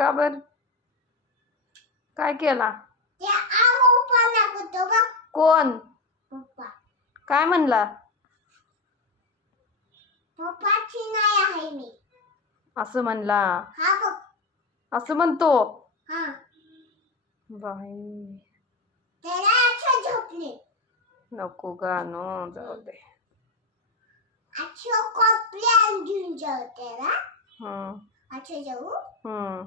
का बर? काय केला? कोण? पप्पा. काय म्हणला? पप्पाची नाही आहे मी. असं म्हणला. हा असं म्हणतो? हा. बाई. नको गाणं जाऊ दे. अच्छा कॉपल्या घेऊन जाऊ त्याला. हम्म अच्छा जाऊ? हम्म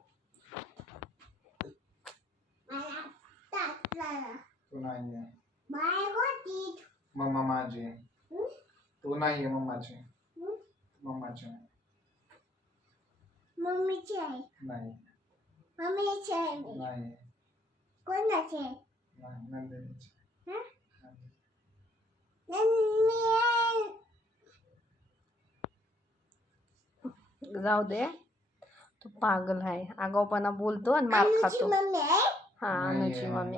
सुनाइए मम्मा जी सुनाइए मम्मा जी मम्मा जी मम्मी नहीं मम्मी नहीं कौन नहीं हाँ जाऊ दे. तू पागल आहे. आगाऊपणा बोलतो आणि मार खातो. हा अनुची मम्मी